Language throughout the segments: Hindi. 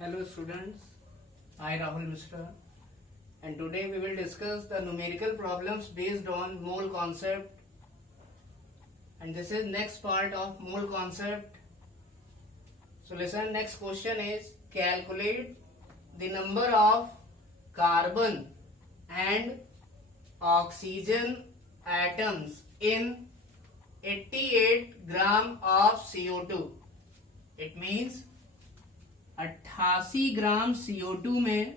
Hello students, I Rahul Mishra, and today we will discuss the numerical problems based on mole concept, and this is next part of mole concept. So listen, next question is calculate the number of carbon and oxygen atoms in 88 gram of CO2. It means 88 gram CO2 में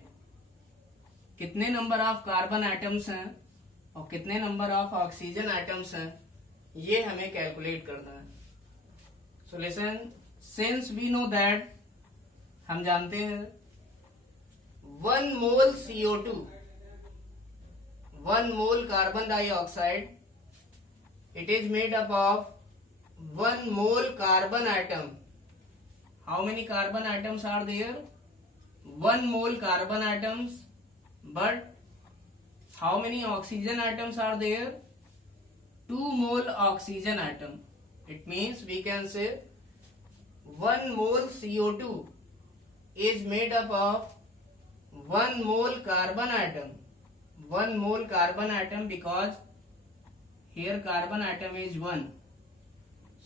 कितने नंबर ऑफ कार्बन एटम्स हैं और कितने नंबर ऑफ ऑक्सीजन एटम्स हैं, ये हमें कैलकुलेट करना है. So listen, since we know that, हम जानते हैं 1 mole CO2, 1 mole carbon dioxide, it is made up of 1 mole carbon atom. How many carbon atoms are there? 1 mole carbon atoms. But how many oxygen atoms are there? 2 mole oxygen atom. It means we can say 1 mole CO2 is made up of 1 mole carbon atom. 1 mole carbon atom because here carbon atom is 1.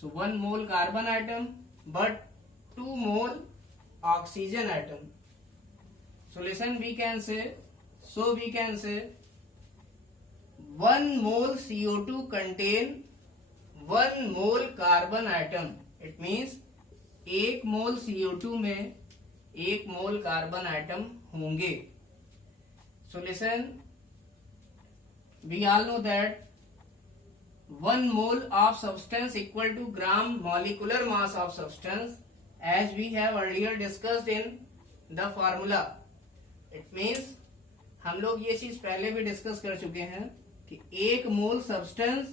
So 1 mole carbon atom, but 2 mole oxygen atom. So listen, we can say 1 mole CO2 contain 1 mole carbon atom. It means 1 mole CO2 में 1 मोल कार्बन एटम होंगे. So listen, we all know that 1 mole of substance equal to gram molecular mass of substance, as we have earlier discussed in the formula. It means हम लोग ये चीज पहले भी डिस्कस कर चुके हैं कि 1 मोल सब्सटेंस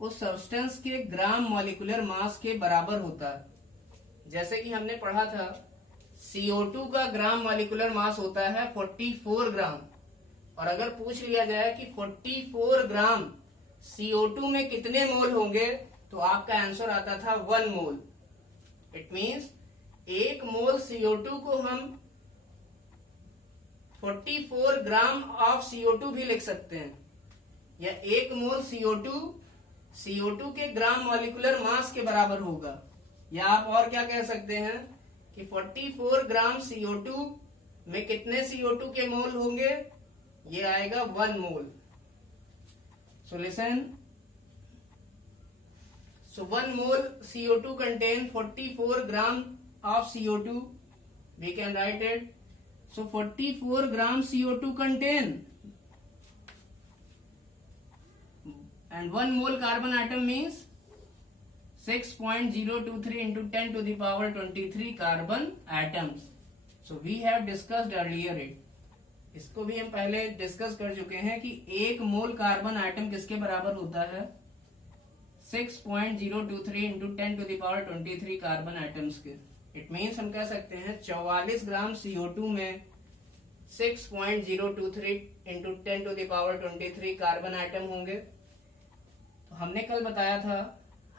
उस सब्सटेंस के ग्राम मॉलिक्यूलर मास के बराबर होता है. जैसे कि हमने पढ़ा था CO2 का ग्राम मॉलिक्यूलर मास होता है 44 ग्राम, और अगर पूछ लिया जाए कि 44 ग्राम CO2 में कितने मोल होंगे तो आपका आंसर आता था 1 मोल. इट मीन्स 1 मोल CO2 को हम 44 ग्राम ऑफ CO2 भी लिख सकते हैं, या 1 मोल CO2 के ग्राम मॉलिक्यूलर मास के बराबर होगा, या आप और क्या कह सकते हैं कि 44 ग्राम CO2 में कितने CO2 के मोल होंगे, ये आएगा 1 mole. So listen, so 1 mole CO2 contain 44 gram of CO2. We can write it. So 44 gram CO2 contain, and 1 mole carbon atom means 6.023 into 10 to the power 23 carbon atoms. So we have discussed earlier it. इसको भी हम पहले डिस्कस कर चुके हैं कि 1 मोल कार्बन एटम किसके बराबर होता है, 6.023 into 10 to the power 23 carbon atoms के. इट मीन्स हम कह सकते हैं 44 ग्राम CO2 में 6.023 into 10 to the power 23 carbon atom होंगे. तो हमने कल बताया था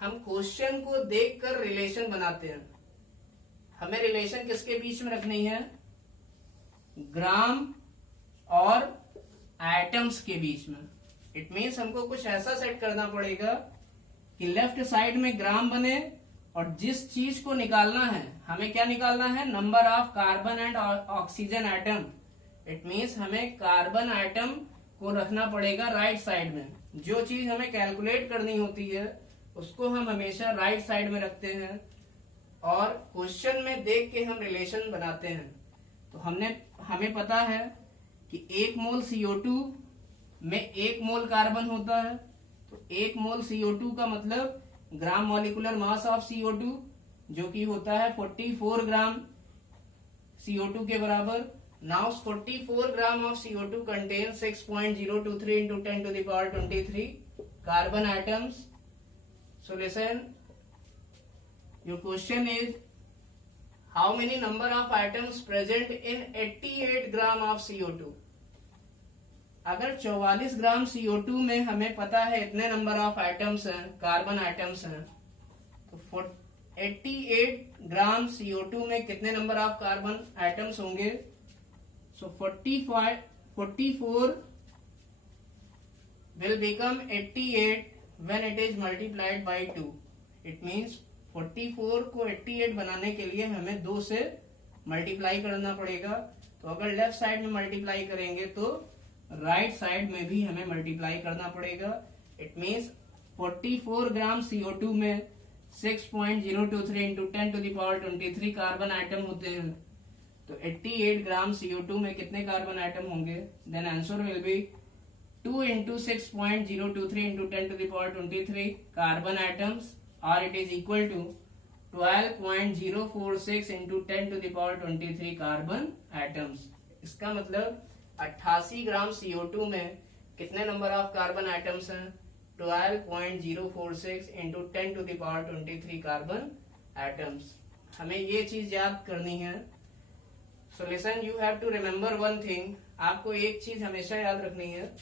हम क्वेश्चन को देखकर रिलेशन बनाते हैं. हमें रिलेशन किसके बीच में रखनी है, ग्राम और एटम्स के बीच में. इट मीन्स हमको कुछ ऐसा सेट करना पड़ेगा कि लेफ्ट साइड में ग्राम बने, और जिस चीज को निकालना है, हमें क्या निकालना है, number of carbon and oxygen atom. It means हमें कार्बन एटम को रखना पड़ेगा राइट साइड में. जो चीज हमें कैलकुलेट करनी होती है उसको हम हमेशा राइट साइड में रखते हैं, और क्वेश्चन में देख के हम रिलेशन बनाते हैं. तो हमें पता है कि 1 मोल CO2 में 1 मोल कार्बन होता है. तो 1 मोल CO2 का मतलब ग्राम मॉलिक्यूलर मास ऑफ CO2, जो कि होता है 44 ग्राम CO2 के बराबर. Now 44 gram of CO2 contain 6.023 into 10 to the power 23 carbon atoms. So listen, your question is how many number of atoms present in 88 gram of CO2. अगर 44 ग्राम CO2 में हमें पता है इतने नंबर ऑफ एटम्स हैं, कार्बन एटम्स हैं, तो 88 ग्राम CO2 में कितने नंबर ऑफ कार्बन एटम्स होंगे? सो 44 will become 88 when it is multiplied by 2. It means 44 को 88 बनाने के लिए हमें 2 से मल्टीप्लाई करना पड़ेगा। तो अगर लेफ्ट साइड में मल्टीप्लाई करेंगे तो राइट साइड में भी हमें मल्टीप्लाई करना पड़ेगा। इट मीन्स 44 ग्राम CO2 में 6.023 into 10 to the power 23 carbon atom होते हैं। तो 88 ग्राम CO2 में कितने कार्बन आइटम होंगे? Then answer will be 2 into 6.023 into 10 to the power 23 carbon atoms, or it is equal to 12.046 into 10 to the power 23 carbon atoms. इसका मतलब 88 ग्राम CO2 में कितने नंबर ऑफ कार्बन आइटम्स हैं? 12.046 into 10 to the power 23 carbon atoms. हमें ये चीज याद करनी है। So listen, you have to remember one thing. आपको एक चीज हमेशा याद रखनी है,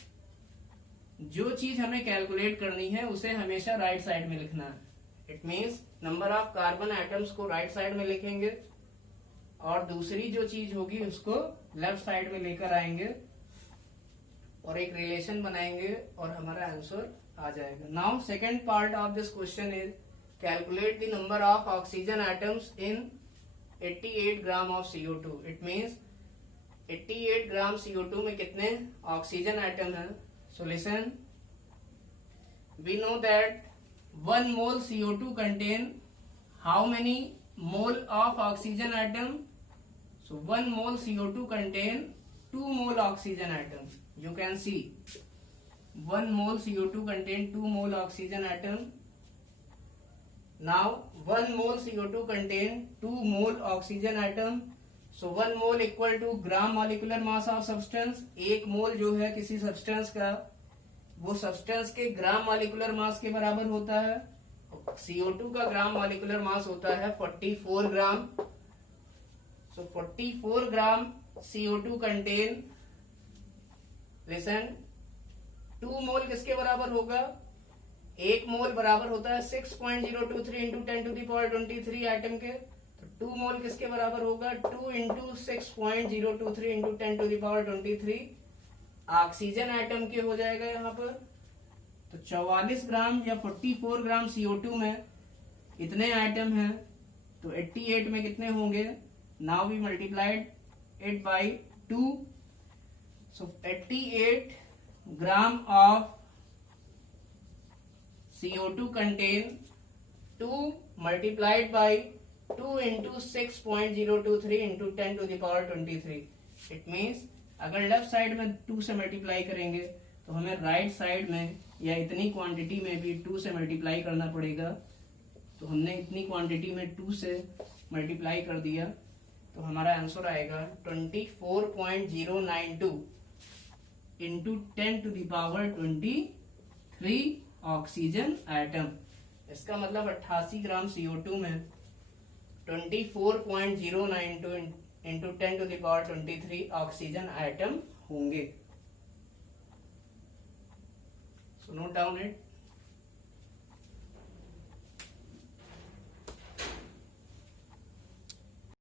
जो चीज हमें कैलकुलेट करनी है उसे हमेशा राइट साइड में लिखना है। It means number of carbon atoms को राइट साइड में लिखेंगे और दूसरी जो चीज होगी उसको लेफ्ट साइड में लेकर आएंगे और एक रिलेशन बनाएंगे और हमारा आंसर आ जाएगा। Now second part of this question is calculate the number of oxygen atoms in 88 gram of CO2। It means 88 gram CO2 में कितने ऑक्सीजन एटम है? So listen, we know that 1 mole CO2 contain how many mole of oxygen atom? So 1 mole CO2 contain 2 mole oxygen atom. You can see 1 mole CO2 contain 2 mole oxygen atom. Now 1 mole CO2 contain 2 mole oxygen atom. So 1 mole equal to gram molecular mass of substance. एक मोल जो है किसी सब्सटेंस का, वो सब्सटेंस के ग्राम मॉलिक्यूलर मास के बराबर होता है। CO2 का ग्राम मॉलिक्यूलर मास होता है 44 ग्राम। सो 44 gram CO2 contain, listen, 2 mole किसके बराबर होगा? एक मोल बराबर होता है 6.023 into 10 to the power 23 atom के। 2 मोल किसके बराबर होगा? 2 into 6.023 into 10 to the power 23 oxygen atom के हो जाएगा यहाँ पर। तो 44 ग्राम या 44 ग्राम CO2 में इतने आइटम हैं, तो 88 में कितने होंगे? Now we multiplied it by 2। सो 88 gram of CO2 contain 2 multiplied by 2 into 6.023 into 10 to the power 23. It means अगर लेफ्ट साइड में 2 से मल्टीप्लाई करेंगे तो हमें राइट साइड में या इतनी क्वांटिटी में भी 2 से मल्टीप्लाई करना पड़ेगा। तो हमने इतनी क्वांटिटी में 2 से मल्टीप्लाई कर दिया, तो हमारा आंसर आएगा 24.092 into 10 to the power 23 oxygen atom. इसका मतलब 88 ग्राम CO2 में 24.092 into 10 to the power 23 oxygen atom होंगे। So note down it.